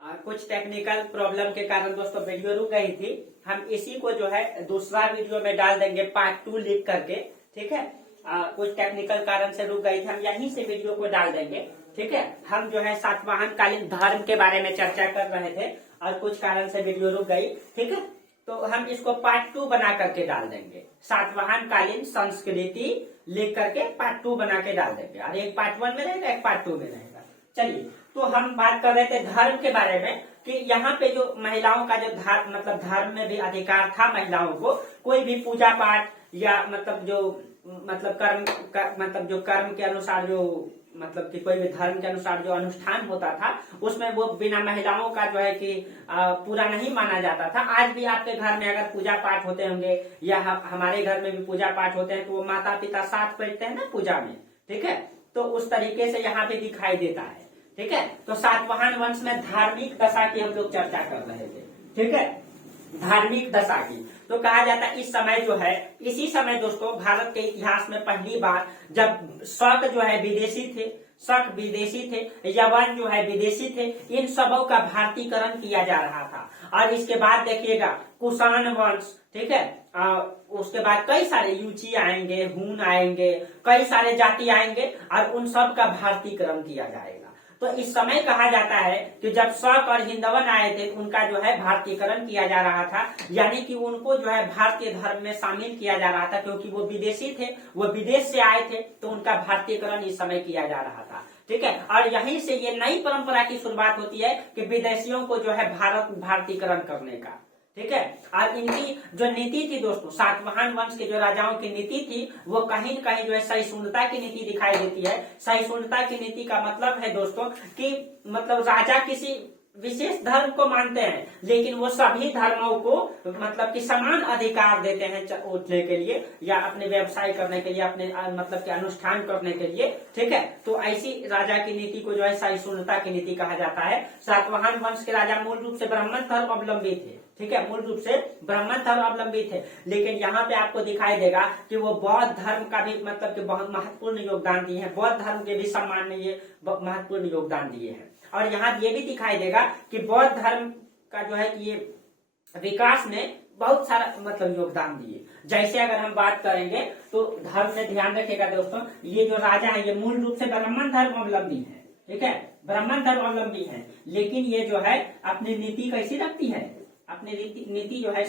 कुछ technical problem के कारण दोस्तों वीडियो रुक गई थी। हम इसी को जो है दूसरा वीडियो में डाल देंगे पार्ट 2 लिख करके, ठीक है। कुछ टेक्निकल कारण से रुक गई थी, हम यहीं से वीडियो को डाल देंगे, ठीक है। हम जो है सातवाहन कालीन धर्म के बारे में चर्चा कर रहे थे और कुछ कारण से वीडियो रुक गई, ठीक है। तो हम इसको पार्ट 2 बना करके डाल देंगे, सातवाहन कालीन संस्कृति लिख करके पार्ट 2 बना के डाल देंगे, और एक पार्ट 1 में रहेगा, एक पार्ट 2 में रहेगा। चलिए, तो हम बात कर रहे थे धर्म के बारे में कि यहाँ पे जो महिलाओं का जो धर्म में भी अधिकार था महिलाओं को, कोई भी पूजा पाठ या कर्म के अनुसार जो कि कोई भी धर्म के अनुसार जो अनुष्ठान होता था उसमें वो बिना महिलाओं का जो है कि पूरा नहीं माना जाता था। आज भी आपके घर में अगर पूजा पाठ होते होंगे या हमारे घर में भी पूजा पाठ होते हैं तो वो माता पिता साथ बैठते हैं ना पूजा में, ठीक है। तो उस तरीके से यहाँ पे दिखाई देता है, ठीक है। तो सातवाहन वंश में धार्मिक दशा की हम लोग चर्चा कर रहे थे, ठीक है, धार्मिक दशा की। तो कहा जाता है इस समय जो है, इसी समय दोस्तों भारत के इतिहास में पहली बार जब शक जो है विदेशी थे, शक विदेशी थे, यवन जो है विदेशी थे, इन सबों का भारतीकरण किया जा रहा था। और इसके बाद देखिएगा कुषाण वंश, ठीक है, उसके बाद कई सारे यूची आएंगे, हून आएंगे, कई सारे जाति आएंगे और उन सब का भारतीकरण किया जाएगा। तो इस समय कहा जाता है कि जब शक और हिंदवन आए थे उनका जो है भारतीकरण किया जा रहा था, यानी कि उनको जो है भारतीय धर्म में शामिल किया जा रहा था, क्योंकि वो विदेशी थे, वो विदेश से आए थे, तो उनका भारतीयकरण इस समय किया जा रहा था, ठीक है। और यहीं से ये नई परंपरा की शुरुआत होती है कि विदेशियों को जो है भारतीकरण करने का, ठीक है। और इनकी जो नीति थी दोस्तों, सातवाहन वंश के जो राजाओं की नीति थी वो कहीं न कहीं जो है सहिष्णुता की नीति दिखाई देती है। सहिष्णुता की नीति का मतलब है दोस्तों कि राजा किसी विशेष धर्म को मानते हैं लेकिन वो सभी धर्मों को कि समान अधिकार देते हैं उठने के लिए या अपने व्यवसाय करने के लिए, अपने कि अनुष्ठान करने के लिए, ठीक है। तो ऐसी राजा की नीति को जो है सहिष्णुता की नीति कहा जाता है। सातवाहन वंश के राजा मूल रूप से ब्राह्मण धर्म अवलंबी थे, ठीक है, मूल रूप से ब्राह्मण धर्म अवलंबी थे, लेकिन यहाँ पे आपको दिखाई देगा कि वो बौद्ध धर्म का भी कि बहुत महत्वपूर्ण योगदान दिए हैं, बौद्ध धर्म के भी सम्मान में ये महत्वपूर्ण योगदान दिए हैं। और यहाँ ये भी दिखाई देगा कि बौद्ध धर्म का जो है कि ये विकास में बहुत सारा योगदान दिए। जैसे अगर हम बात करेंगे तो धर्म में ध्यान रखिएगा दोस्तों, ये जो राजा है ये मूल रूप से ब्राह्मण धर्म अवलंबी है, ठीक है, ब्राह्मण धर्म अवलंबी है, लेकिन ये जो है अपनी नीति कैसी रखती है, अपनी नीति जो है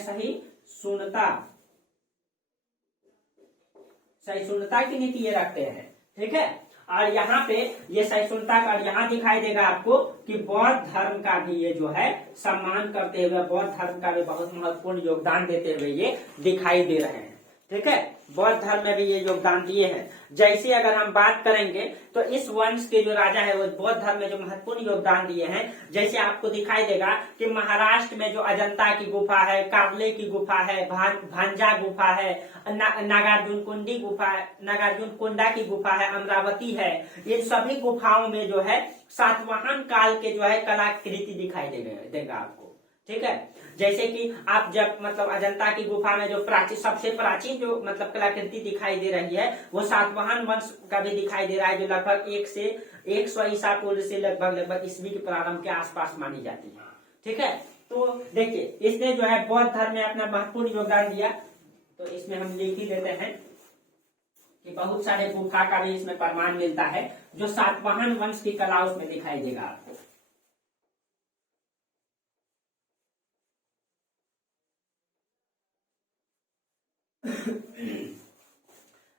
सहिष्णुता की नीति ये रखते हैं, ठीक है। और यहाँ पे ये सहिष्णुता का यहाँ दिखाई देगा आपको कि बौद्ध धर्म का भी ये जो है सम्मान करते हुए, बौद्ध धर्म का भी बहुत महत्वपूर्ण योगदान देते हुए ये दिखाई दे रहे हैं, ठीक है। बौद्ध धर्म में भी ये योगदान दिए हैं। जैसे अगर हम बात करेंगे तो इस वंश के जो राजा है वो बौद्ध धर्म में जो महत्वपूर्ण योगदान दिए हैं, जैसे आपको दिखाई देगा कि महाराष्ट्र में जो अजंता की गुफा है, काबले की गुफा है, भांजा गुफा है, नागार्जुन कुंडी गुफा है, नागार्जुन कुंडा की गुफा है, अमरावती है, इन सभी गुफाओं में जो है सातवाहन काल के जो है कलाकृति दिखाई देगा आपको, ठीक है। जैसे कि आप जब अजंता की गुफा में जो सबसे प्राचीन जो कलाकृति दिखाई दे रही है वो सातवाहन वंश का भी दिखाई दे रहा है, जो लगभग 100 ईसा पूर्व से लगभग ईस्वी के प्रारंभ के आसपास मानी जाती है, ठीक है। तो देखिए इसने जो है बौद्ध धर्म में अपना महत्वपूर्ण योगदान दिया। तो इसमें हम लिख ही देते हैं कि बहुत सारे गुफा का भी इसमें प्रमाण मिलता है, जो सातवाहन वंश की कला उसमें दिखाई देगा आपको।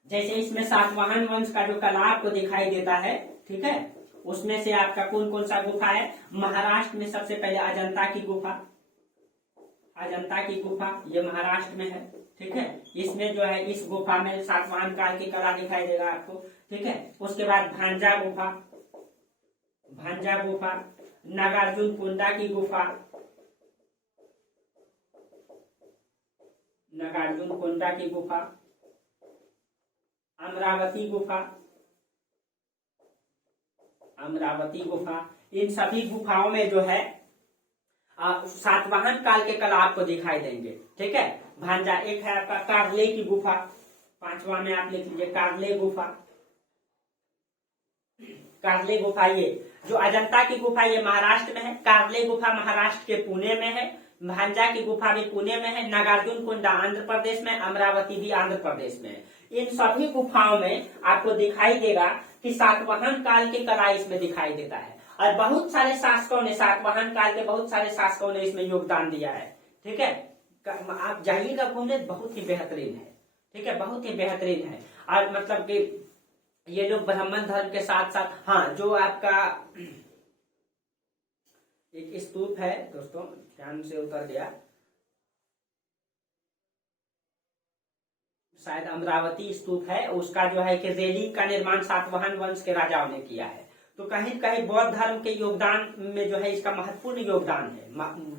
जैसे इसमें सातवाहन वंश का जो कला आपको दिखाई देता है, ठीक है, उसमें से आपका कौन कौन सा गुफा है। महाराष्ट्र में सबसे पहले अजंता की गुफा, अजंता की गुफा ये महाराष्ट्र में है, ठीक है। इसमें जो है इस गुफा में सातवाहन काल की कला दिखाई देगा आपको, ठीक है। उसके बाद भांजा गुफा, भांजा गुफा, नागार्जुन कुंडा की गुफा, नागार्जुन कुंडा की गुफा, अमरावती गुफा, अमरावती गुफा, इन सभी गुफाओं में जो है सातवाहन काल के कला आपको दिखाई देंगे, ठीक है। भांजा एक है आपका कार्ले की गुफा, 5वां में आप लिख लीजिए कार्ले गुफा, कार्ले गुफा, ये जो अजंता की गुफा ये महाराष्ट्र में है, कार्ले गुफा महाराष्ट्र के पुणे में है, भांजा की गुफा भी पुणे में है, नागार्जुन कुंडा आंध्र प्रदेश में, अमरावती भी आंध्र प्रदेश में है। इन सभी गुफाओं में आपको दिखाई देगा कि सातवाहन काल की कला इसमें दिखाई देता है, और बहुत सारे शासकों ने, सातवाहन काल के बहुत सारे शासकों ने इसमें योगदान दिया है। ठीक है, आप जाइएगा घूमने, बहुत ही बेहतरीन है। ठीक है, बहुत ही बेहतरीन है। और मतलब कि ये लोग ब्राह्मण धर्म के साथ साथ, हाँ, जो आपका एक स्तूप है दोस्तों, ध्यान से उतर गया, शायद अमरावती स्तूप है, उसका जो है कि रैली का निर्माण सातवाहन वंश के राजाओं ने किया है। तो कहीं कहीं बौद्ध धर्म के योगदान में जो है इसका महत्वपूर्ण योगदान है,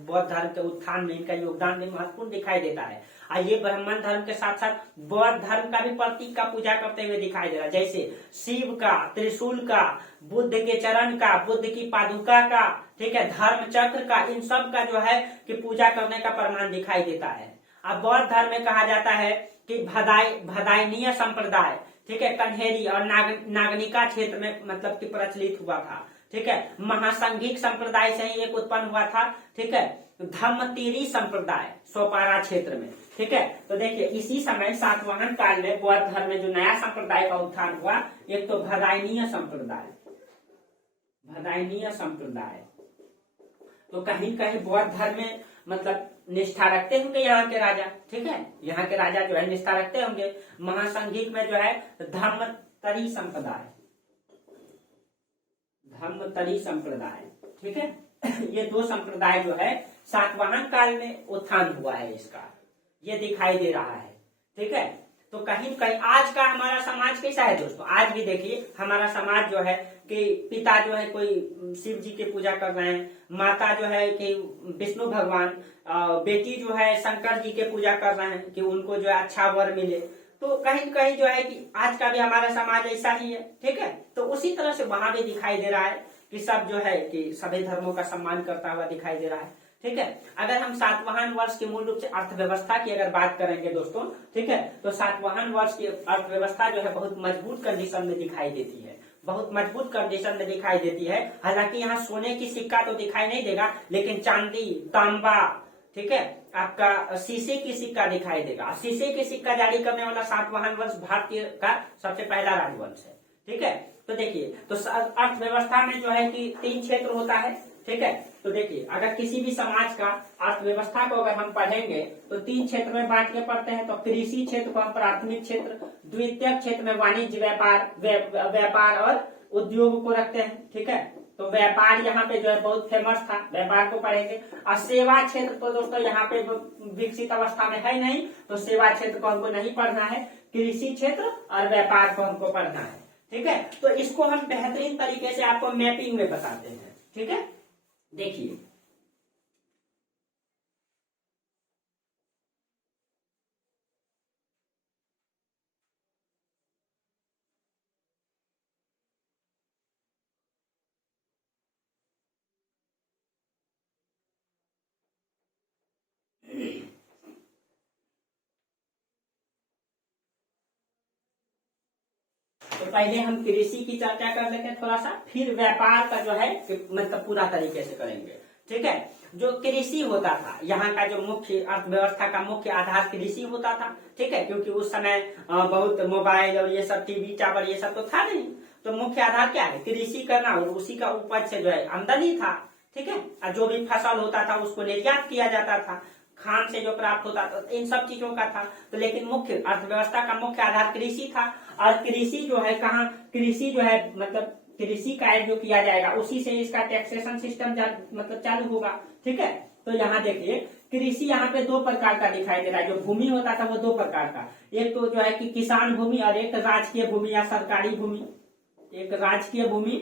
बौद्ध धर्म के उत्थान में इनका योगदान भी महत्वपूर्ण दिखाई देता है। और ये ब्राह्मण धर्म के साथ साथ बौद्ध धर्म का भी प्रतीक का पूजा करते हुए दिखाई दे रहा है, जैसे शिव का, त्रिशूल का, बुद्ध के चरण का, बुद्ध की पादुका का, ठीक है, धर्म चक्र का, इन सब का जो है कि पूजा करने का प्रमाण दिखाई देता है। अब बौद्ध धर्म में कहा जाता है कि भदायनीय संप्रदाय, ठीक है, कन्हेरी और नागनिका क्षेत्र में मतलब कि प्रचलित हुआ था। ठीक है, महासंघिक संप्रदाय से ही एक उत्पन्न हुआ था। ठीक है, धम्मतीरी संप्रदाय सोपारा क्षेत्र में। ठीक है, तो देखिए इसी समय सातवाहन काल में बौद्ध धर्म में जो नया संप्रदाय का उत्थान हुआ, एक तो भदायनीय संप्रदाय, भदायनीय संप्रदाय। तो कहीं कहीं बौद्ध धर्म में मतलब निष्ठा रखते होंगे यहाँ के राजा। ठीक है, यहाँ के राजा जो है निष्ठा रखते होंगे। महासंघिक में जो है धम्मतरी संप्रदाय, धम्मतरी संप्रदाय। ठीक है, ये दो संप्रदाय जो है सातवाहन काल में उत्थान हुआ है, इसका ये दिखाई दे रहा है। ठीक है, तो कहीं कहीं आज का हमारा समाज कैसा है दोस्तों, आज भी देखिए हमारा समाज जो है कि पिता जो है कोई शिव जी की पूजा कर रहे हैं, माता जो है कि विष्णु भगवान, बेटी जो है शंकर जी के पूजा कर रहे हैं कि उनको जो है अच्छा वर मिले। तो कहीं कहीं जो है कि आज का भी हमारा समाज ऐसा ही है। ठीक है, तो उसी तरह से वहां भी दिखाई दे रहा है कि सब जो है कि सभी धर्मों का सम्मान करता हुआ दिखाई दे रहा है। ठीक है, अगर हम सातवाहन वर्ष की मूल रूप से अर्थव्यवस्था की अगर बात करेंगे दोस्तों, ठीक है, तो सातवाहन वर्ष की अर्थव्यवस्था जो है बहुत मजबूत कंडीशन में दिखाई देती है, बहुत मजबूत कंडीशन में दिखाई देती है। हालांकि यहाँ सोने की सिक्का तो दिखाई नहीं देगा, लेकिन चांदी, तांबा, ठीक है, आपका शीशे की सिक्का दिखाई देगा। शीशे की सिक्का जारी करने वाला सातवाहन वर्ष भारतीय का सबसे पहला राजवंश है। ठीक है, तो देखिए तो अर्थव्यवस्था में जो है कि 3 क्षेत्र होता है। ठीक है, तो देखिए अगर किसी भी समाज का अर्थव्यवस्था को अगर हम पढ़ेंगे तो 3 क्षेत्र में बांट के पढ़ते हैं। तो कृषि क्षेत्र को हम प्राथमिक क्षेत्र, द्वितीयक क्षेत्र में वाणिज्य व्यापार और उद्योग को रखते हैं। ठीक है, तो व्यापार यहाँ पे जो है बहुत फेमस था, व्यापार को पढ़ेंगे। और सेवा क्षेत्र तो दोस्तों यहाँ पे विकसित अवस्था में है नहीं, तो सेवा क्षेत्र को हमको नहीं पढ़ना है, कृषि क्षेत्र और व्यापार को हमको पढ़ना है। ठीक है, तो इसको हम बेहतरीन तरीके से आपको मैपिंग में बताते हैं। ठीक है, देखिए तो पहले हम कृषि की चर्चा कर लेते हैं थोड़ा सा, फिर व्यापार का जो है मतलब पूरा तरीके से करेंगे। ठीक है, जो कृषि होता था, यहाँ का जो मुख्य अर्थव्यवस्था का मुख्य आधार कृषि होता था। ठीक है, क्योंकि उस समय बहुत मोबाइल और ये सब टीवी टावर ये सब तो था नहीं, तो मुख्य आधार क्या है, कृषि करना, और उसी का उपज से जो है आमदनी था। ठीक है, और जो भी फसल होता था उसको निर्यात किया जाता था, खान से जो प्राप्त होता था, इन सब चीजों का था। तो लेकिन मुख्य अर्थव्यवस्था का मुख्य आधार कृषि था। और कृषि जो है कहाँ, कृषि जो है मतलब कृषि कार्य जो किया जाएगा उसी से इसका टैक्सेशन सिस्टम मतलब चालू होगा। ठीक है, तो यहाँ देखिए कृषि यहाँ पे 2 प्रकार का दिखाई दे रहा है। जो भूमि होता था वो 2 प्रकार का, एक तो जो है कि किसान भूमि और एक राजकीय भूमि या सरकारी भूमि। एक राजकीय भूमि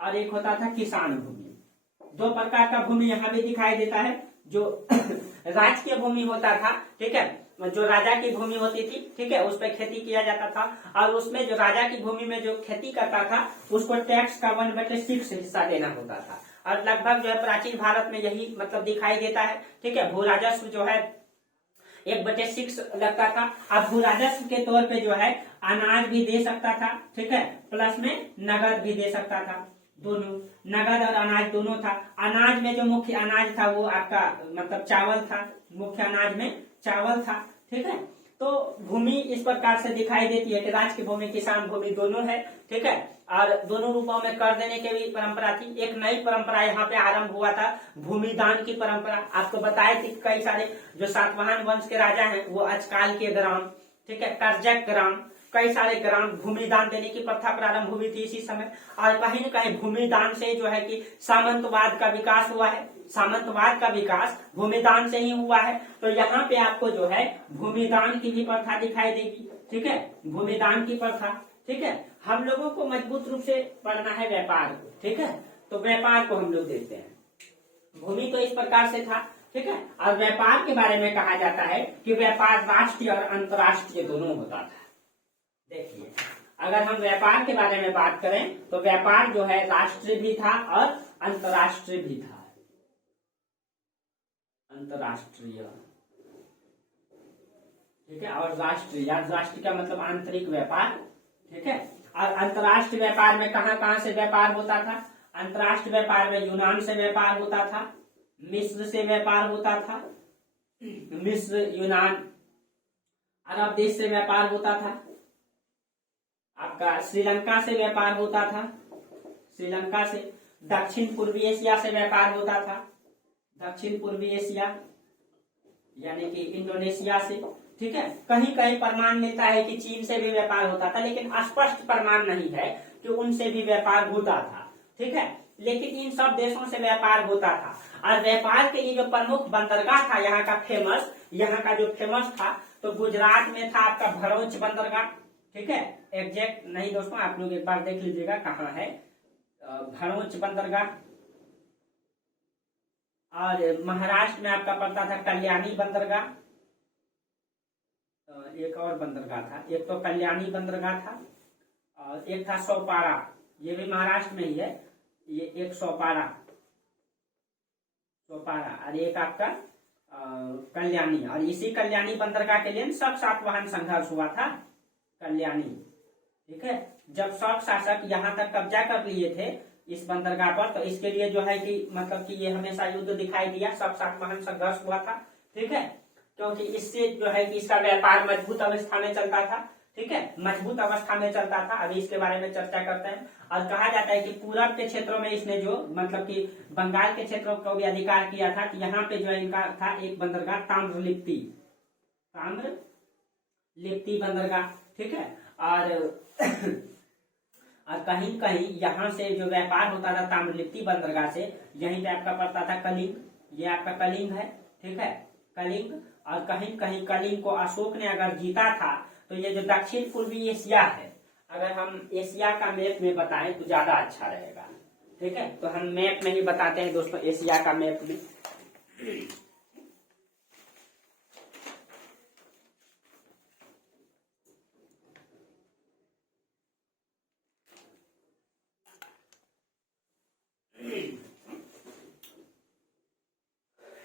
और एक होता था किसान भूमि। 2 प्रकार का भूमि यहाँ भी दिखाई देता है। जो राजकीय भूमि होता था, ठीक है, जो राजा की भूमि होती थी, ठीक है, उस पर खेती किया जाता था, और उसमें जो राजा की भूमि में जो खेती करता था उसको टैक्स का 1/6 हिस्सा देना होता था। और लगभग जो है प्राचीन भारत में यही मतलब दिखाई देता है। ठीक है, भू राजस्व जो है 1/6 लगता था। अब भू राजस्व के तौर पे जो है अनाज भी दे सकता था, ठीक है, प्लस में नगद भी दे सकता था, दोनों, नगद और अनाज दोनों था। अनाज में जो मुख्य अनाज था वो आपका मतलब चावल था, मुख्य अनाज में चावल था, ठीक है। तो भूमि इस प्रकार से दिखाई देती है कि राज की भूमि किसान भूमि दोनों है, ठीक है। और दोनों रूपों में कर देने की भी परंपरा थी। एक नई परंपरा यहाँ पे आरंभ हुआ था, भूमि दान की परंपरा। आपको बताए थे कई सारे जो सातवाहन वंश के राजा हैं वो अचकाल के ग्राम, ठीक है, कर्जक ग्राम, कई सारे ग्राम भूमि दान देने की प्रथा प्रारंभ हुई थी इसी समय। और कहीं न कहीं भूमि दान से जो है कि सामंतवाद का विकास हुआ है, सामंतवाद का विकास भूमि दान से ही हुआ है। तो यहाँ पे आपको जो है भूमि दान की भी प्रथा दिखाई देगी, ठीक है, भूमि दान की प्रथा, ठीक है। हम लोगों को मजबूत रूप से पढ़ना है व्यापार को, ठीक है। तो व्यापार को हम लोग देखते हैं। भूमि तो इस प्रकार से था, ठीक है। और व्यापार के बारे में कहा जाता है कि व्यापार राष्ट्रीय और अंतर्राष्ट्रीय दोनों होता था। देखिए, अगर हम व्यापार के बारे में बात करें तो व्यापार जो है राष्ट्रीय भी था और अंतर्राष्ट्रीय भी था। अंतर्राष्ट्रीय, ठीक है, और राष्ट्रीय, राष्ट्रीय का मतलब आंतरिक व्यापार, ठीक है। और अंतर्राष्ट्रीय व्यापार में कहां कहां से व्यापार होता था? अंतर्राष्ट्रीय व्यापार में यूनान से व्यापार होता था, मिस्र से व्यापार होता था, मिस्र, यूनान, अरब देश से व्यापार होता था, आपका श्रीलंका से व्यापार होता था, श्रीलंका से, दक्षिण पूर्वी एशिया से व्यापार होता था, दक्षिण पूर्वी एशिया यानी कि इंडोनेशिया से, ठीक है। कहीं कहीं प्रमाण मिलता है कि चीन से भी व्यापार होता था, लेकिन स्पष्ट प्रमाण नहीं है कि उनसे भी व्यापार होता था, ठीक है। लेकिन इन सब देशों से व्यापार होता था। और व्यापार के लिए जो प्रमुख बंदरगाह था यहाँ का फेमस, यहाँ का जो फेमस था, तो गुजरात में था आपका भरूच बंदरगाह, ठीक है। एग्जैक्ट नहीं दोस्तों, आप लोग एक बार देख लीजिएगा कहाँ है भरूच बंदरगाह। और महाराष्ट्र में आपका पड़ता था कल्याणी बंदरगाह। एक और बंदरगाह था, एक तो कल्याणी बंदरगाह था और एक था सोपारा, ये भी महाराष्ट्र में ही है, ये एक सोपारा, सोपारा, और एक आपका कल्याणी। और इसी कल्याणी बंदरगाह के लिए सब सातवाहन संघर्ष हुआ था, कल्याणी, ठीक है। जब सब शासक यहाँ तक कब्जा कर लिए थे इस बंदरगाह पर, तो इसके लिए जो है कि मतलब कि ये हमेशा युद्ध दिखाई दिया, सब सातवाहन संघर्ष हुआ था, ठीक है। क्योंकि इससे जो है कि इसका व्यापार मजबूत अवस्था में चलता था, ठीक है, मजबूत अवस्था में चलता था। अभी इसके बारे में चर्चा करते हैं। और कहा जाता है कि पूरब के क्षेत्रों में इसने जो मतलब कि बंगाल के क्षेत्रों को भी अधिकार किया था, कि यहाँ पे जो है इनका था एक बंदरगाह ताम्रलिप्ति, ताम्रलिप्ति बंदरगाह, ठीक है। और और कहीं कहीं यहाँ से जो व्यापार होता था ताम्रलिप्ति बंदरगाह से, यहीं पे आपका पड़ता था कलिंग, ये आपका कलिंग है, ठीक है, कलिंग। और कहीं कहीं कलिंग को अशोक ने अगर जीता था, तो ये जो दक्षिण पूर्वी एशिया है, अगर हम एशिया का मैप में बताएं तो ज्यादा अच्छा रहेगा, ठीक है। तो हम मैप में ही बताते हैं दोस्तों, एशिया का मैप में।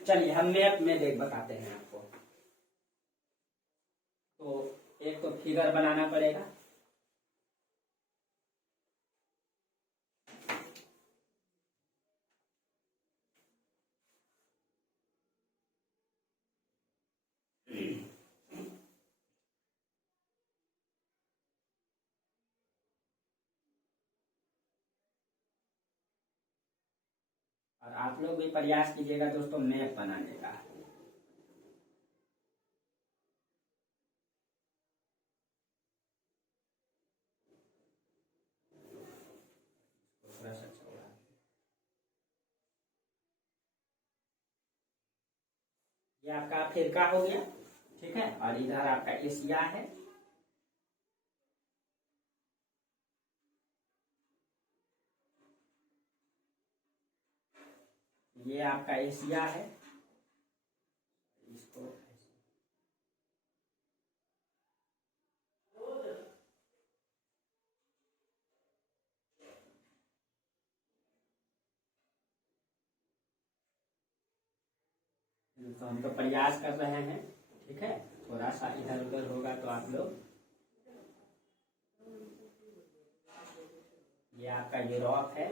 चलिए हम मैप में देख बताते हैं आपको। तो एक तो फिगर बनाना पड़ेगा, और आप लोग भी प्रयास कीजिएगा दोस्तों मैप बनाने का। ये आपका अफ्रीका हो गया, ठीक है, और इधर आपका एशिया है, ये आपका एशिया है, इसको तो हम तो प्रयास कर रहे हैं, ठीक है, थोड़ा सा इधर उधर होगा तो आप लोग, ये आपका यूरोप है,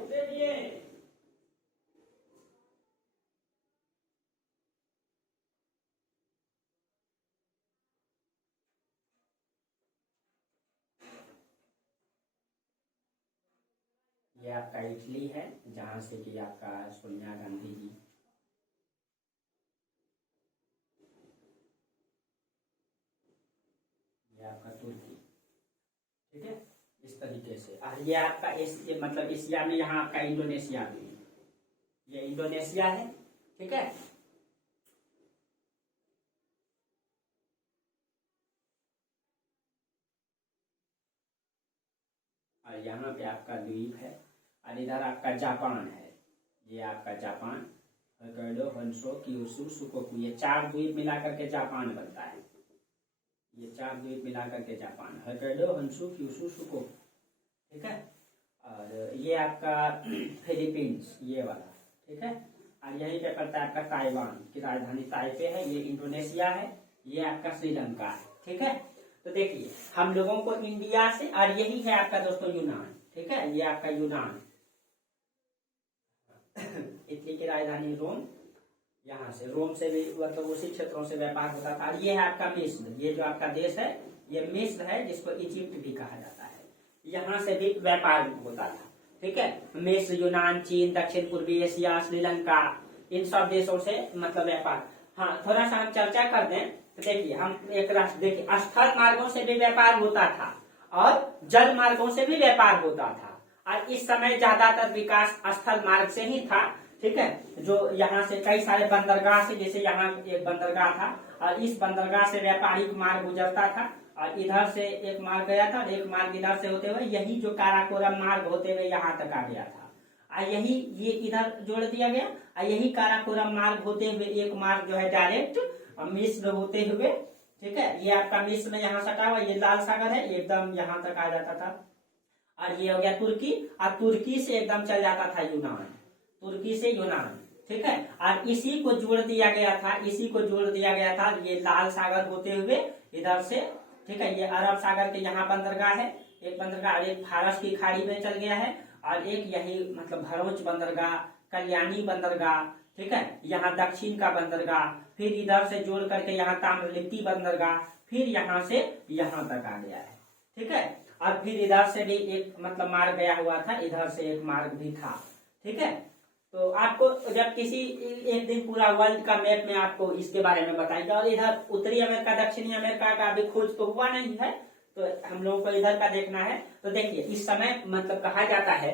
ये आपका इटली है, जहां से कि आपका सोनिया गांधी जी, ये आपका तुर्की, ठीक है, इस तरीके से। और ये आपका मतलब एशिया में यहाँ आपका इंडोनेशिया भी, ये इंडोनेशिया है, ठीक है। और यहाँ पे आपका द्वीप है, और इधर आपका जापान है, ये आपका जापान, होक्काइडो, होन्शु, क्यूशु, शुकोकु, ये 4 द्वीप मिलाकर के जापान बनता है, ये 4 द्वीप मिलाकर के जापान, होक्काइडो, होन्शु, क्यूशु, शुकोकु, ठीक है। और ये आपका फिलीपींस, ये वाला, ठीक है। और यहीं पे पड़ता है आपका ताइवान की राजधानी ताइपे है, ये इंडोनेशिया है, ये आपका श्रीलंका है, ठीक है। तो देखिए हम लोगों को इंडिया से, और यही है आपका दोस्तों यूनान, ठीक है, ये आपका यूनान, इटली की राजधानी रोम, यहाँ से रोम से भी मतलब उसी क्षेत्रों से व्यापार होता था। और ये है आपका मिस्र, ये जो आपका देश है ये मिस्र है, जिसको इजिप्ट भी कहा जाता है, यहाँ से भी व्यापार होता था, ठीक है। मिस्र, यूनान, चीन, दक्षिण पूर्वी एशिया, श्रीलंका, इन सब देशों से मतलब व्यापार। हाँ, थोड़ा सा हम चर्चा कर दें तो देखिए, हम एक राष्ट्र, देखिए स्थल मार्गों से भी व्यापार होता था और जल मार्गों से भी व्यापार होता था, और इस समय ज्यादातर विकास स्थल मार्ग से ही था, ठीक है। जो यहाँ से कई सारे बंदरगाह से, जैसे यहाँ एक बंदरगाह था, और इस बंदरगाह से व्यापारिक मार्ग गुजरता था, और इधर से एक मार्ग गया था, और एक मार्ग इधर से होते हुए यही जो काराकोरम मार्ग होते हुए यहाँ तक आ गया था, और यही ये इधर जोड़ दिया गया, और यही काराकोरम मार्ग होते हुए एक मार्ग जो है डायरेक्ट मिस्र होते हुए, ठीक है, ये आपका मिस्र में यहाँ सटा हुआ, ये लाल सागर है, एकदम यहाँ तक आ जाता था। और ये हो गया तुर्की, और तुर्की से एकदम चल जाता था यूनान, तुर्की से यूनान, ठीक है। और इसी को जोड़ दिया गया था, इसी को जोड़ दिया गया था, ये लाल सागर होते हुए इधर से, ठीक है। ये अरब सागर के यहाँ बंदरगाह है, एक बंदरगाह, और एक फारस की खाड़ी में चल गया है, और एक यही मतलब भरूच बंदरगाह, कल्याणी बंदरगाह, ठीक है, यहाँ दक्षिण का बंदरगाह, फिर इधर से जोड़ करके यहाँ ताम्रलिप्ति बंदरगाह, फिर यहाँ से यहाँ तक आ गया है, ठीक है। और फिर इधर से भी एक मतलब मार्ग गया हुआ था, इधर से एक मार्ग भी था, ठीक है। तो आपको जब किसी एक दिन पूरा वर्ल्ड का मैप में आपको इसके बारे में बताएंगे, और इधर उत्तरी अमेरिका दक्षिणी अमेरिका का अभी खोज तो हुआ नहीं है, तो हम लोगों को इधर का देखना है। तो देखिए इस समय मतलब कहा जाता है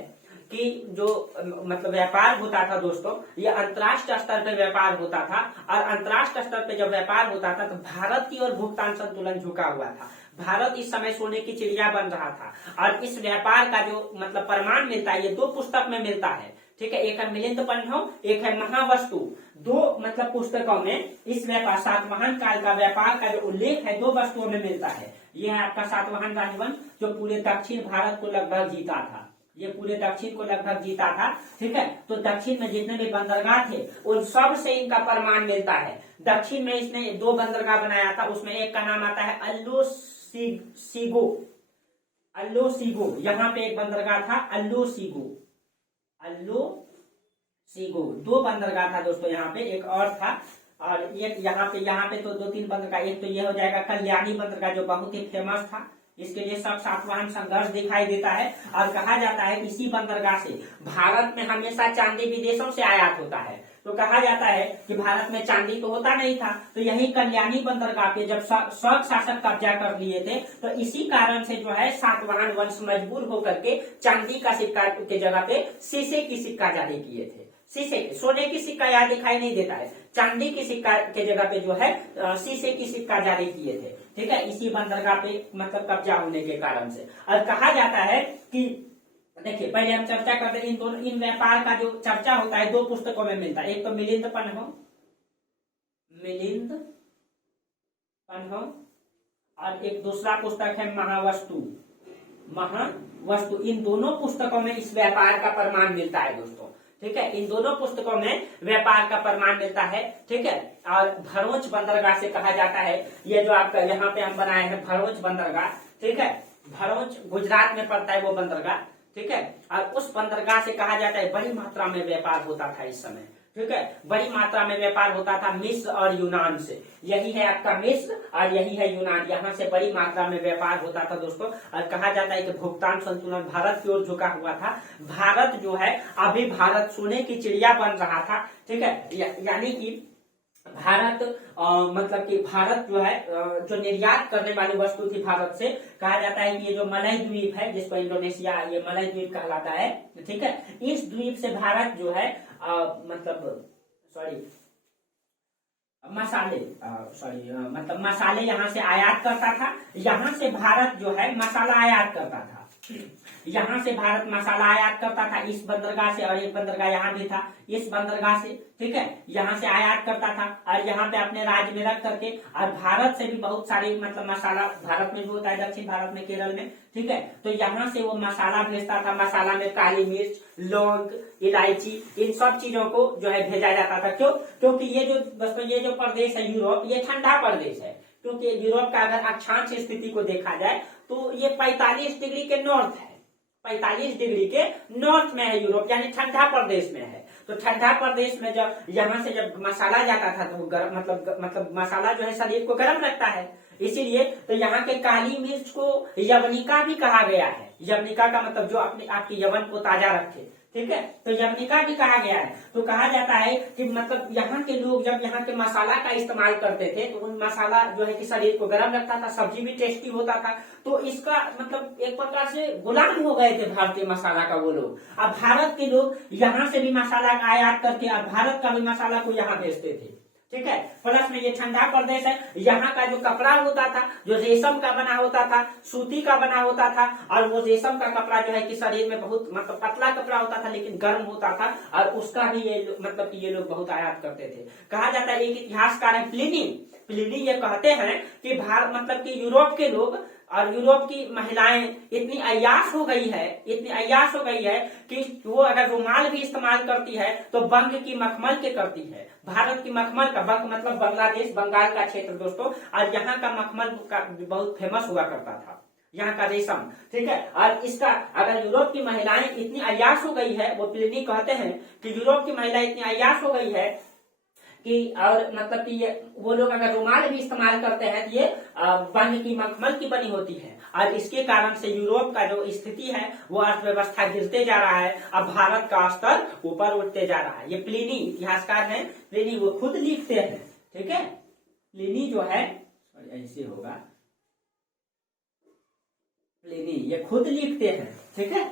कि जो मतलब व्यापार होता था दोस्तों, ये अंतर्राष्ट्रीय स्तर पर व्यापार होता था, और अंतर्राष्ट्रीय स्तर पर जब व्यापार होता था तो भारत की ओर भुगतान संतुलन झुका हुआ था। भारत इस समय सोने की चिड़िया बन रहा था, और इस व्यापार का जो मतलब प्रमाण मिलता है, ये 2 पुस्तक में मिलता है, ठीक है। एक है मिलिंद पन्ह, एक है महावस्तु, 2 मतलब पुस्तकों में इस व्यापार सातवाहन काल का व्यापार का जो उल्लेख है 2 वस्तुओं में मिलता है। यह है आपका सातवाहन राजवंश, जो पूरे दक्षिण भारत को लगभग जीता था, ये पूरे दक्षिण को लगभग जीता था, ठीक है। तो दक्षिण में जितने भी बंदरगाह थे उन सब से इनका प्रमाण मिलता है। दक्षिण में इसने 2 बंदरगाह बनाया था, उसमें एक का नाम आता है अल्लो सीगो, यहाँ पे एक बंदरगाह था अल्लो सीगो, 2 बंदरगाह था दोस्तों यहाँ पे, एक और था, और एक यहाँ पे तो 2-3 बंदरगाह, एक तो ये हो जाएगा कल्याणी बंदरगाह जो बहुत ही फेमस था, इसके लिए सब सातवाहन संघर्ष दिखाई देता है। और कहा जाता है इसी बंदरगाह से भारत में हमेशा चांदी विदेशों से आयात होता है। तो कहा जाता है कि भारत में चांदी तो होता नहीं था, तो यही कल्याणी बंदरगाह पे जब शक शासक कब्जा कर लिए थे, तो इसी कारण से जो है सातवाहन वंश मजबूर होकर के चांदी का सिक्का के जगह पे शीशे की सिक्का जारी किए थे। शीशे के, सोने की सिक्का यहाँ दिखाई नहीं देता है, चांदी की सिक्का के जगह पे जो है शीशे की सिक्का जारी किए थे, ठीक है, इसी बंदरगाह पे मतलब कब्जा होने के कारण से। और कहा जाता है कि देखिए पहले हम चर्चा करते हैं इन व्यापार का जो चर्चा होता है 2 पुस्तकों में मिलता है, एक तो मिलिंद पन्ह और एक दूसरा पुस्तक है महावस्तु। इन दोनों पुस्तकों में इस व्यापार का प्रमाण मिलता है दोस्तों, ठीक है। इन दोनों पुस्तकों में व्यापार का प्रमाण मिलता है, ठीक है। और भरूच बंदरगाह से कहा जाता है, ये जो आपका यहाँ पे हम बनाए हैं भरूच बंदरगाह, ठीक है। भरूच गुजरात में पड़ता है वो बंदरगाह, ठीक है। और उस बंदरगाह से कहा जाता है बड़ी मात्रा में व्यापार होता था इस समय, ठीक है। बड़ी मात्रा में व्यापार होता था मिस्र और यूनान से। यही है आपका मिस्र और यही है यूनान, यहाँ से बड़ी मात्रा में व्यापार होता था दोस्तों। और कहा जाता है कि भुगतान संतुलन भारत की ओर झुका हुआ था। भारत जो है अभी भारत सोने की चिड़िया बन रहा था, ठीक है। यानी कि भारत मतलब कि भारत जो है जो निर्यात करने वाली वस्तु थी भारत से, कहा जाता है कि ये जो मलय द्वीप है जिसको इंडोनेशिया ये मलय द्वीप कहलाता है, ठीक है। इस द्वीप से भारत जो है मतलब मसाले यहाँ से आयात करता था। यहाँ से भारत जो है मसाला आयात करता था, यहाँ से भारत मसाला आयात करता था इस बंदरगाह से, और एक बंदरगाह यहाँ भी था इस बंदरगाह से, ठीक है। यहाँ से आयात करता था और यहाँ पे अपने राज्य में रख करके, और भारत से भी बहुत सारी मतलब मसाला भारत में भी होता है, दक्षिण भारत में केरल में, ठीक है। तो यहाँ से वो मसाला भेजता था। मसाला में काली मिर्च, लौंग, इलायची, इन सब चीजों को जो है भेजा जाता था। क्यों? क्योंकि ये जो दोस्तों ये जो प्रदेश है यूरोप, ये ठंडा प्रदेश है। क्योंकि यूरोप का अगर अक्षांश स्थिति को देखा जाए तो ये 45 डिग्री के नॉर्थ है, 45 डिग्री के नॉर्थ में है यूरोप, यानी ठंडा प्रदेश में है। तो ठंडा प्रदेश में जब यहाँ से जब मसाला जाता था तो गर्म मतलब मसाला जो है शरीर को गर्म रखता है, इसीलिए तो यहाँ के काली मिर्च को यवनिका भी कहा गया है। यवनिका का मतलब जो अपने आपके यवन को ताजा रखे, ठीक है। तो यवनिका भी कहा गया है। तो कहा जाता है कि मतलब यहाँ के लोग जब यहाँ के मसाला का इस्तेमाल करते थे तो उन मसाला जो है कि शरीर को गर्म रखता था, सब्जी भी टेस्टी होता था। तो इसका मतलब एक प्रकार से गुलाम हो गए थे भारतीय मसाला का वो लोग। अब भारत के लोग यहाँ से भी मसाला का आयात करके और भारत का भी मसाला को यहाँ भेजते थे, ठीक है। प्लस में ये ठंडा प्रदेश है, यहाँ का जो कपड़ा होता था जो रेशम का बना होता था, सूती का बना होता था, और वो रेशम का कपड़ा जो है कि शरीर में बहुत मतलब पतला कपड़ा होता था लेकिन गर्म होता था, और उसका भी ये मतलब कि ये लोग बहुत आयात करते थे। कहा जाता है एक इतिहासकार है प्लिनी ये कहते हैं कि भारत मतलब कि यूरोप के लोग और यूरोप की महिलाएं इतनी अय्याश हो गई है कि वो अगर रुमाल भी इस्तेमाल करती है तो बंग की मखमल के करती है। भारत की मखमल का, बंग मतलब बांग्लादेश बंगाल का क्षेत्र दोस्तों, और यहाँ का मखमल का बहुत फेमस हुआ करता था, यहाँ का रेशम, ठीक है। और इसका अगर यूरोप की महिलाएं इतनी अय्याश हो गई है, वो प्लिनी कहते हैं कि यूरोप की महिलाएं इतनी अय्याश हो गई है कि और मतलब कि ये वो लोग अगर रुमाल भी इस्तेमाल करते हैं तो ये बंग की मखमल की बनी होती है, और इसके कारण से यूरोप का जो स्थिति है वो अर्थव्यवस्था गिरते जा रहा है। अब भारत का स्तर ऊपर उठते जा रहा है। ये प्लिनी इतिहासकार हैं, प्लिनी वो खुद लिखते हैं, ठीक है। प्लिनी जो है ऐसे होगा, प्लिनी ये खुद लिखते हैं, ठीक है।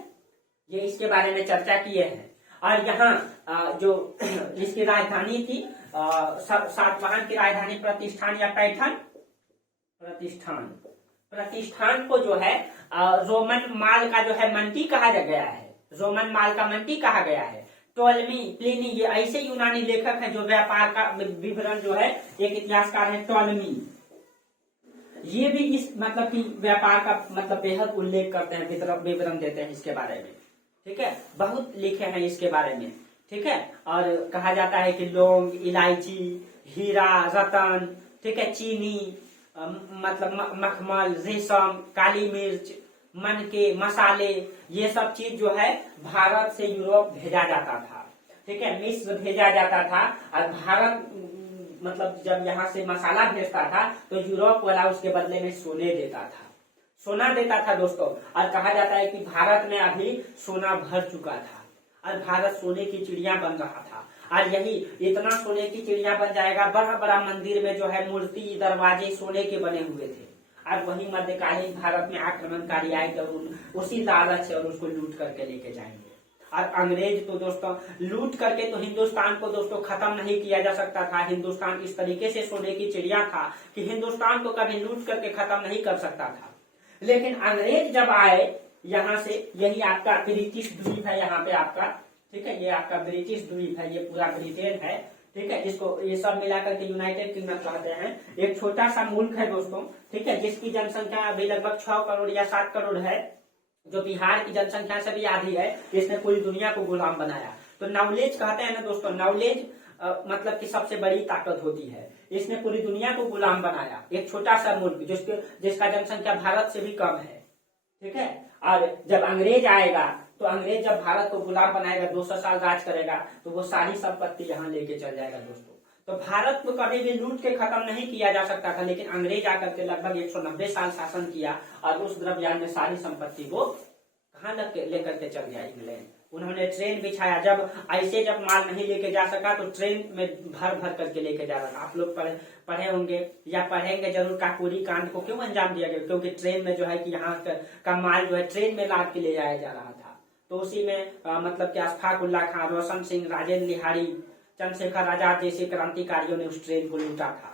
ये इसके बारे में चर्चा किए हैं। और यहाँ जो इसकी राजधानी थी सातवाहन की राजधानी प्रतिष्ठान या पैठन प्रतिष्ठान को जो है रोमन माल का जो है मंडी कहा गया है, रोमन माल का मंडी कहा गया है। टोलमी प्लिनी ये ऐसे यूनानी लेखक है जो व्यापार का विवरण जो है, एक इतिहासकार है टोलमी, ये भी इस मतलब कि व्यापार का मतलब बेहद उल्लेख करते हैं, विवरण देते हैं इसके बारे में, ठीक है। बहुत लिखे हैं इसके बारे में, ठीक है। और कहा जाता है कि लौंग, इलायची, हीरा, रतन, ठीक है, चीनी मतलब मखमल, रेशम, काली मिर्च, मनके, मसाले, ये सब चीज जो है भारत से यूरोप भेजा जाता था, ठीक है। मिस्र भेजा जाता था, और भारत मतलब जब यहाँ से मसाला भेजता था तो यूरोप वाला उसके बदले में सोना देता था दोस्तों। और कहा जाता है कि भारत में अभी सोना भर चुका था और भारत सोने की चिड़िया बन रहा था। और यही इतना सोने की चिड़िया बन जाएगा, बड़ा बड़ा मंदिर में जो है मूर्ति, दरवाजे सोने के बने हुए थे। और वही मध्यकालीन भारत में आक्रमणकारी आएंगे और उसी लालच से और उसको लूट करके लेके जाएंगे। और अंग्रेज तो दोस्तों लूट करके तो हिंदुस्तान को दोस्तों खत्म नहीं किया जा सकता था। हिंदुस्तान इस तरीके से सोने की चिड़िया था कि हिंदुस्तान को कभी लूट करके खत्म नहीं कर सकता था। लेकिन अंग्रेज जब आए यहाँ से, यही आपका ब्रिटिश द्वीप है यहाँ पे आपका, ठीक है, ये आपका ब्रिटिश द्वीप है, ये पूरा ब्रिटेन है, ठीक है, जिसको ये सब मिलाकर के यूनाइटेड किंगडम कहते हैं। एक छोटा सा मुल्क है दोस्तों, ठीक है, जिसकी जनसंख्या अभी लगभग 6 करोड़ या 7 करोड़ है, जो बिहार की जनसंख्या से भी आधी है। इसने पूरी दुनिया को गुलाम बनाया। तो नॉलेज कहते हैं ना दोस्तों, नॉलेज मतलब कि सबसे बड़ी ताकत होती है। इसने पूरी दुनिया को गुलाम बनाया, एक छोटा सा मुल्क जिसका जनसंख्या भारत से भी कम है, ठीक है। और जब अंग्रेज आएगा तो अंग्रेज जब भारत को गुलाम बनाएगा, 200 साल राज करेगा, तो वो सारी संपत्ति यहाँ लेके चल जाएगा दोस्तों। तो भारत को कभी भी लूट के खत्म नहीं किया जा सकता था, लेकिन अंग्रेज आकर के लगभग 190 साल शासन किया और उस द्रव्यान में सारी संपत्ति को कहाँ लेकर के चल गया, इंग्लैंड। उन्होंने ट्रेन बिछाया, जब माल नहीं लेके जा सका तो ट्रेन में भर भर करके लेके जा रहा था। आप लोग पढ़े होंगे या पढ़ेंगे जरूर, काकोरी कांड को क्यों अंजाम दिया गया, क्योंकि ट्रेन में जो है कि यहाँ का माल जो है ट्रेन में लाद के ले जाया जा रहा था। तो उसी में मतलब कि अशफाक उल्लाह खां, रोशन सिंह, राजेंद्र बिहारी, चंद्रशेखर आजाद जैसे क्रांतिकारियों ने उस ट्रेन को लूटा था,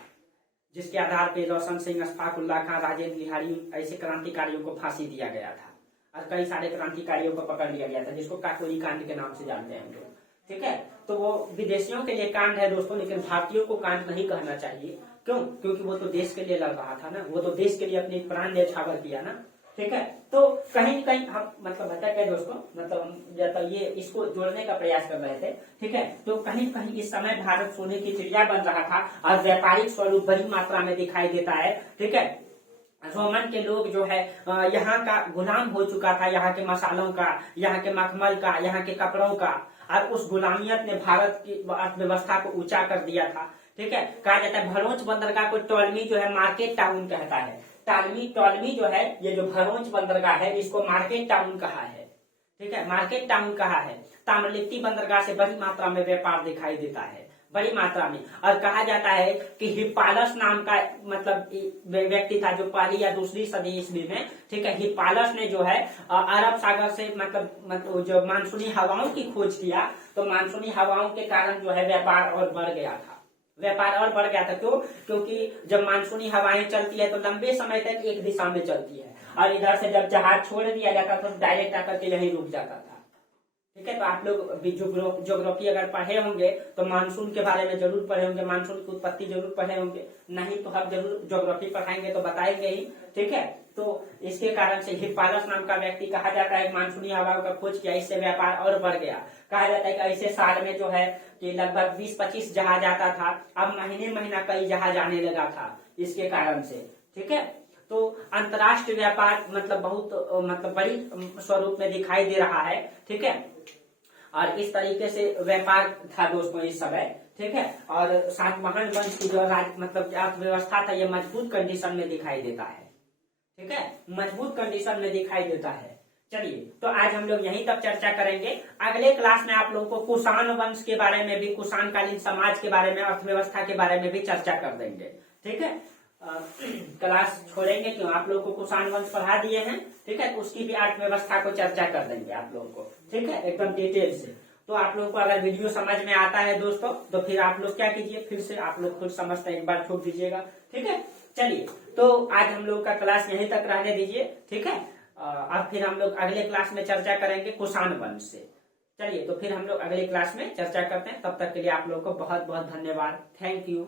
जिसके आधार पे रोशन सिंह, अशफाक उल्लाह खां, राजेंद्र बिहारी ऐसे क्रांतिकारियों को फांसी दिया गया था और कई सारे क्रांतिकारियों को पकड़ लिया गया था, जिसको काकोरी कांड के नाम से जानते हैं हम लोग, ठीक है। तो वो विदेशियों के लिए कांड है दोस्तों, लेकिन भारतीयों को कांड नहीं कहना चाहिए। क्यों? क्योंकि वो तो देश के लिए लड़ रहा था ना, वो तो देश के लिए अपने प्राण न्यौछावर किया ना, ठीक है। तो कहीं कहीं हम मतलब भटक गए दोस्तों, मतलब ये इसको जोड़ने का प्रयास कर रहे थे, ठीक है। तो कहीं कहीं इस समय भारत सोने की चिड़िया बन रहा था और व्यापारिक स्वरूप बड़ी मात्रा में दिखाई देता है, ठीक है। रोमन के लोग जो है यहाँ का गुलाम हो चुका था, यहाँ के मसालों का, यहाँ के मखमल का, यहाँ के कपड़ों का, और उस गुलामियत ने भारत की अर्थव्यवस्था को ऊंचा कर दिया था, ठीक है। कहा जाता है भरूच बंदरगाह को टॉलमी जो है मार्केट टाउन कहता है। टॉलमी जो है, ये जो भरूच बंदरगाह है इसको मार्केट टाउन कहा है, ठीक है, मार्केट टाउन कहा है। ताम्रलिप्ति बंदरगाह से बड़ी मात्रा में व्यापार दिखाई देता है, बड़ी मात्रा में। और कहा जाता है कि हिप्पालस नाम का मतलब व्यक्ति था जो पहली या दूसरी सदी ईस्वी में, ठीक है, हिप्पालस ने जो है अरब सागर से मतलब जो मानसूनी हवाओं की खोज किया, तो मानसूनी हवाओं के कारण जो है व्यापार और बढ़ गया था, क्यों? क्योंकि जब मानसूनी हवाएं चलती है तो लंबे समय तक एक दिशा में चलती है, और इधर से जब जहाज छोड़ दिया जाता तो डायरेक्ट आकर के यहीं रुक जाता था, ठीक है। तो आप लोग ज्योग्राफी अगर पढ़े होंगे तो मानसून के बारे में जरूर पढ़े होंगे, मानसून की उत्पत्ति जरूर पढ़े होंगे, नहीं तो हम जरूर ज्योग्राफी पढ़ाएंगे तो बताएंगे ही, ठीक है। तो इसके कारण से हिप्पालस नाम का व्यक्ति कहा जाता है मानसूनी हवाओं का खोज किया, इससे व्यापार और बढ़ गया। कहा जाता है कि ऐसे साल में जो है कि लगभग 20-25 जहाज आता था, अब महीना कई जहाज आने लगा था इसके कारण से, ठीक है। तो अंतर्राष्ट्रीय व्यापार मतलब बहुत बड़ी स्वरूप में दिखाई दे रहा है, ठीक है। और इस तरीके से व्यापार था दोस्तों इस समय, ठीक है। और सातवाहन वंश की जो अर्थव्यवस्था था ये मजबूत कंडीशन में दिखाई देता है, ठीक है, मजबूत कंडीशन में दिखाई देता है। चलिए, तो आज हम लोग यहीं तक चर्चा करेंगे। अगले क्लास में आप लोगों को कुषाण वंश के बारे में भी, कुषाणकालीन समाज के बारे में, अर्थव्यवस्था के बारे में भी चर्चा कर देंगे, ठीक है। क्लास छोड़ेंगे क्यों, आप लोगों को कुषाण वंश पढ़ा दिए हैं, ठीक है, उसकी भी अर्थव्यवस्था को चर्चा कर देंगे आप लोगों को, ठीक है, एकदम डिटेल से। तो आप लोगों को अगर वीडियो समझ में आता है दोस्तों, तो फिर आप लोग क्या कीजिए, फिर से आप लोग खुद समझते एक बार ठोक दीजिएगा, ठीक है। चलिए, तो आज हम लोग का क्लास यहीं तक रहने दीजिए, ठीक है। अब फिर हम लोग अगले क्लास में चर्चा करेंगे कुषाण वंश से। चलिए, तो फिर हम लोग अगले क्लास में चर्चा करते हैं, तब तक के लिए आप लोग को बहुत बहुत धन्यवाद। Thank you.